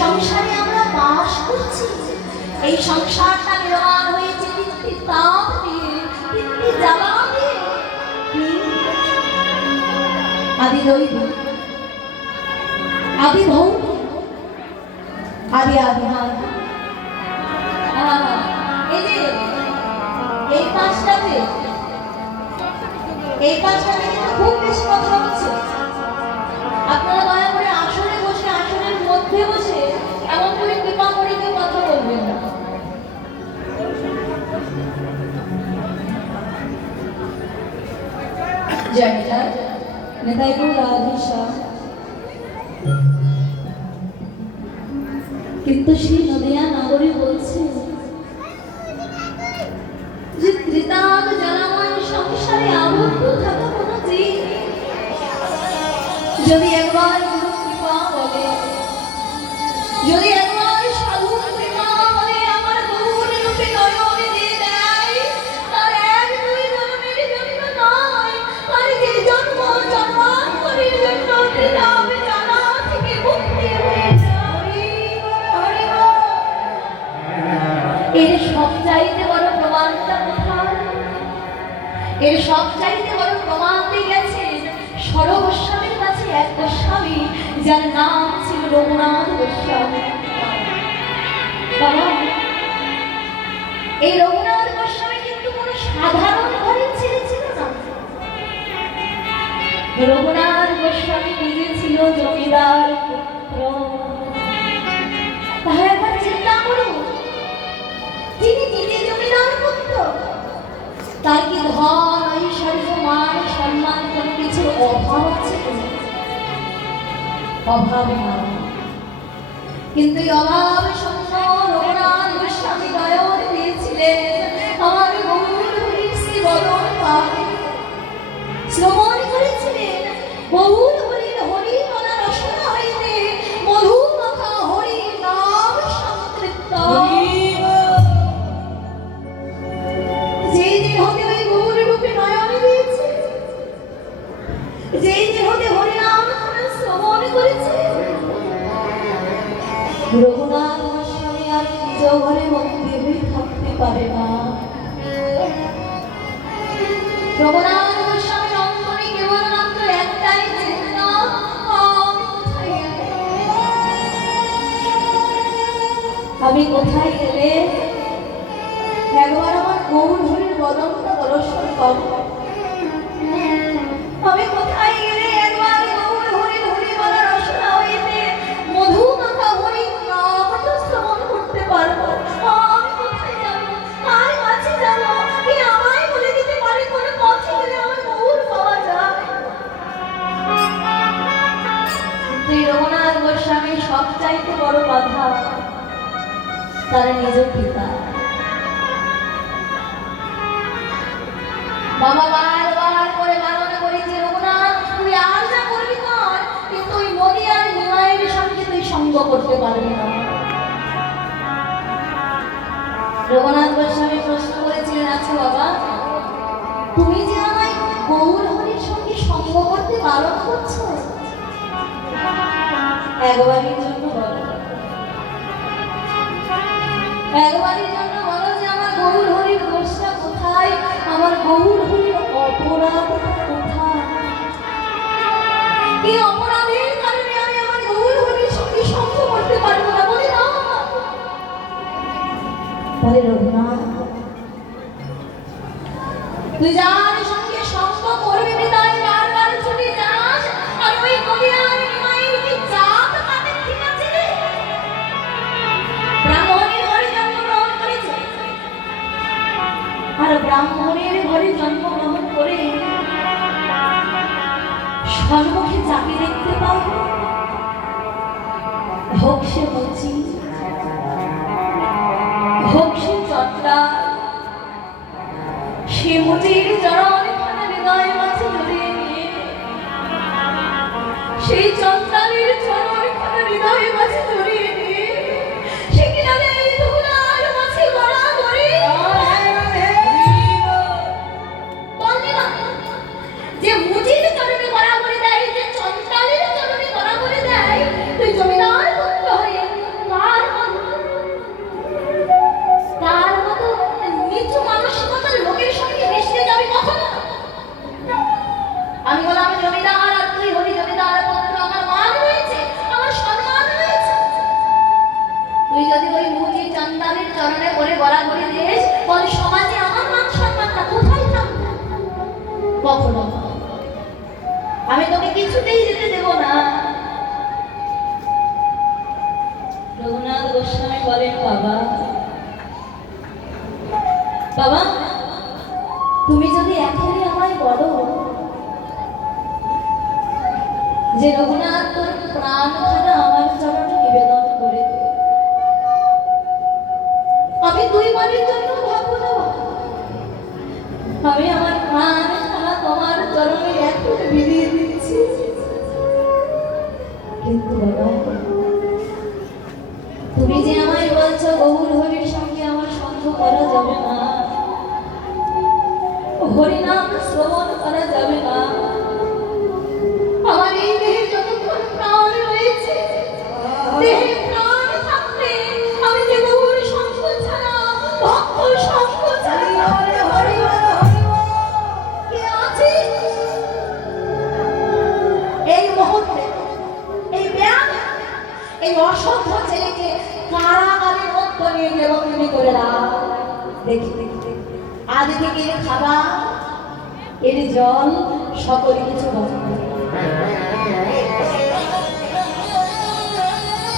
সংসারে আমরা বাস করছি, এই সংসারটা নির্মাণ হয়েছে কীর্তির তাপ দিয়ে, কীর্তির জ্বালা দিয়ে। আদি দৈব, আদি ভৌম, আদি আধার। এই যে এই পাঁচটাতে খুব বেশি কথা হচ্ছে। আপনারা দয়া করে আসনে বসে, আসনের মধ্যে বসে এমন করে কৃপা করে কেউ কথা বলবেন না। নেতাই কিন্তু সেই নদিয়া নগরী বলছে যে ত্রিতাপ জ্বালাময় সংসারে আবদ্ধ থাকা কোনো জীব যদি একবার কৃপা বলে, যদি একবার সাধু কৃপা বলে আমার গৌর রূপে নয়নে দিয়ে দেয়, তার এক দুই জন্মের জন্য নয়, তার যে জন্ম জন্মান্তরের জন্য ত্রিতাপ জ্বালা থেকে মুক্তি হয়ে যায়। এর সবচাইতে বড় প্রমাণটা কোথায়? এর সবচাইতে বড় প্রমাণ দিয়ে গেছে সরগোস্বামীর কাছে এক গোস্বামী, যার নাম ছিল রঘুনাথ গোস্বামী। বাবা, এই রঘুনাথ গোস্বামী কিন্তু কোনো সাধারণ ঘরের ছেলে ছিল না। রঘুনাথ গোস্বামী নিজে ছিল জমিদার পুত্র। তাহলে একবার চিন্তা করুন, তিনি নিজে জমিদার পুত্র, তার কি ধন ঐশ্বর্য মান সম্মান কোনো কিছুর অভাব আছে? অভাব না। কিন্তু এই অভাব শূন্য রঘুনাথ গোস্বামী নয়ন দিয়েছিলেন আমার গৌর হরির শ্রী বদন পাবে। শ্রবণ করেছিলেন বহুল হরির হরি বলা রসনা হইতে মধু মাখা হরি নাম সংকৃত। যেই দিন হতে ওই গৌর রূপে নয়ন দিয়েছে, যেই দিন হতে হরিনাম শ্রবণ করেছে, রঘুনাথ গোস্বামী আর নিজ ঘরে মন্দির হয়ে থাকতে পারে না। রঘুনাথ গোস্বামীর অন্তরে কেবলমাত্র একটাই চিন্তা, আমি কোথায় গেলে একবার আমার গৌর হরির বদনটা দর্শন করব। আমি কোথায় গেলে একবার গৌর হরির হরি বলা রসনা হইতে মধু মাখা হরি নামটা শ্রবণ করতে পারবো। আমি কোথায় যাব? কার কাছে যাব? কি আমায় বলে দিতে পারে কোন পথে গেলে আমার গৌর পাওয়া যায়? কিন্তু রঘুনাথ গোস্বামীর সবচাইতে বড় বাধা তার নিজ পিতা। বাবা বারবার করে বারণ করেছে, রঘুনাথ তুই আর যা করবি কর, কিন্তু ওই নদিয়ার নিমাইয়ের সঙ্গে তুই সঙ্গ করতে পারবি না। রঘুনাথ গোস্বামী প্রশ্ন করেছিলেন, আচ্ছা বাবা, তুমি যে আমায় গৌর হরির সঙ্গে সঙ্গ করতে বারণ করছো, একবারের জন্য বলো, একবারের জন্য বলো যে আমার গৌর হরির দোষটা কোথায়, আমার গৌর হরির অপরাধ কোথায়, কি অপরাধের কারণে আমি আমার গৌর হরির সঙ্গে সঙ্গ করতে পারবো না? বলে না। বলে রঘুনাথ, তুই যার সঙ্গে সঙ্গ করবি বিদায় বারবার ছুটে যাস, আর ওই নদিয়ার নিমাইয়ের কি জাত কাটে? ঠিক আছে, ব্রাহ্মণের ঘরে জন্মগ্রহণ করেছে, আর ব্রাহ্মণের ঘরে জন্মগ্রহণ করে সম্মুখে যাকে দেখতে পাও, হোক সে মুচি, হোক সে চটলা, সে মুচির চরণ হৃদয় মাঝে জড়িয়ে নিয়ে, সেই চন্দ্রালীর চরণ হৃদয় মাঝে জড়িয়ে নিয়ে, সে কিনা এই ধুলার মাঝে গড়া ধরে যে মুচির চরণে গড়া করে দেয়, যে চন্দ্রালীর চরণে গড়া করে দেয়, তুই জমিদার পুত্র হয়ে গড়াগড়ি দেশ, বলে সমাজে আমার মান সম্মানটা কোথায় থাকবে? কখনো আমি তোকে কিছুতেই যেতে দেব না। রঘুনাথ গোস্বামী বলেন, বাবা বাবা, তুমি যদি এখনই আমায় বলো যে রঘুনাথ তোর প্রাণখানা আমার চরণে নিবেদন করে দে, আমি 2 মাসের জন্য ভাববো না। আমি আমার প্রাণখানা তোমার চরণে এখন বিলিয়ে দিচ্ছি। কিন্তু বাবা, তুমি যে আমায় বলছো গৌর হরির সঙ্গে আমার সঙ্গ করা যাবে না, হরিনাম শ্রবণ করা যাবে না, আমার এই দেহে যতক্ষণ প্রাণ রয়েছে, দেহে প্রাণ থাকতে আমি যে গৌর সঙ্গ ছাড়া, ভক্ত সঙ্গ ছাড়া কে আছে এই মুহূর্তে এই ব্যাগ এই অসভ্য ছেলেকে কারাগারের মধ্যে নিয়ে গিয়ে বন্দি করে দাও। দেখি আজ থেকে এর খাবার, এর জল সকলে কিছু বন্ধ।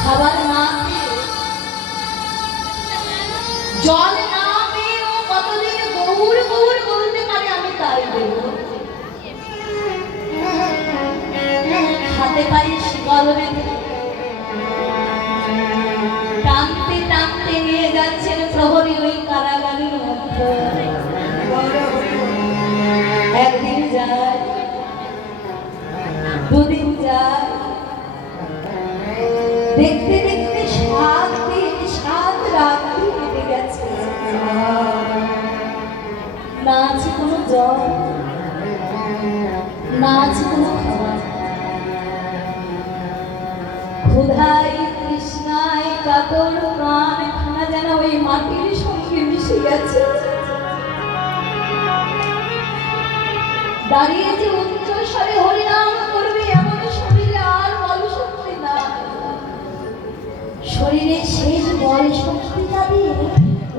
খাবার না জল না পেয়ে ও কতদিন গৌর গৌর বলতে পারে আমি তাই দেব। হাতে পায়ে শিকল বেঁধে টানতে টানতে নিয়ে যাচ্ছেন প্রহরী ওই কারাগারের মধ্যে। একদিন যায়, 2 দিন যায়, দেখতে দেখতে 7 দিন 7 রাত্রি কেটে গেছে। না আছে কোনো জল, না আছে কোনো খাবার। ক্ষুধায় তৃষ্ণায় কাতর প্রাণখানা যেন ওই মাটির সঙ্গে মিশে গেছে। দাঁড়িয়ে যে উচ্চ স্বরে হরিনাম করবে এমন শরীরে আর বল শক্তি নাই। শরীরের শেষ বল শক্তিটা দিয়ে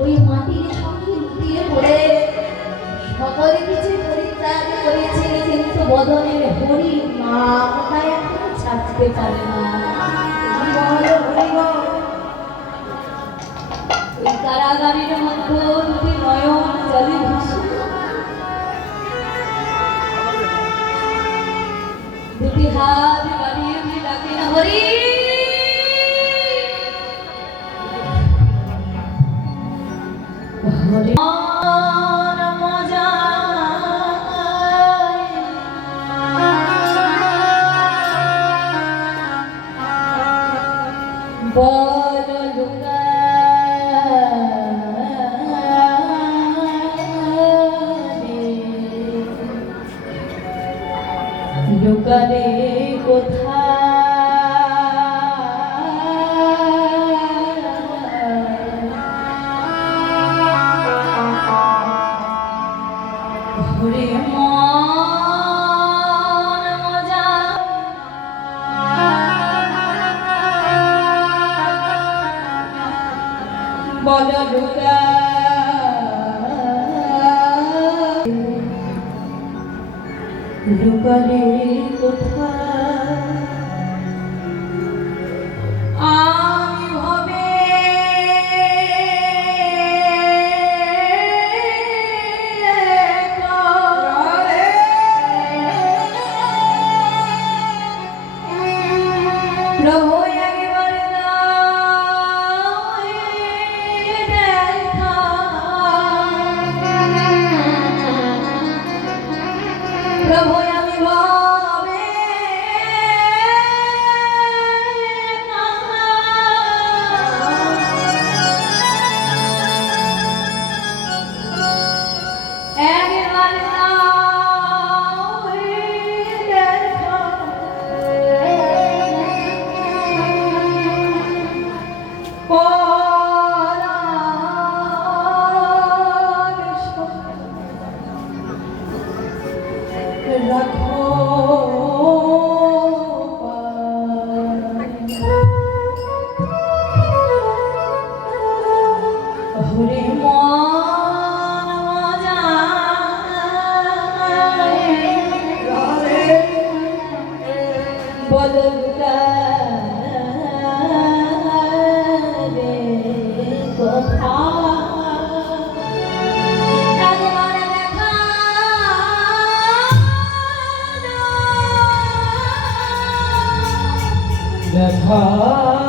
ওই মাটির সঙ্গে লুটিয়ে পড়ে সকলে কিছু পরিত্যাগ করেছে, কিন্তু বদনের হরি নামটা এখন ছাড়তে পারে না। ওই কারাগারের মধ্যে 2 নয়ন জলে ভাসে, 2 হাত বাড়িয়ে ডাকে না হরি। হরি মজা বল লুকালে ঘুরে মন মজা বল লুকালে কোথায় আমি ভবে প্রভু একবার দেখা প্রভু আমি ভবে বলটা রে কথা একবার দেখা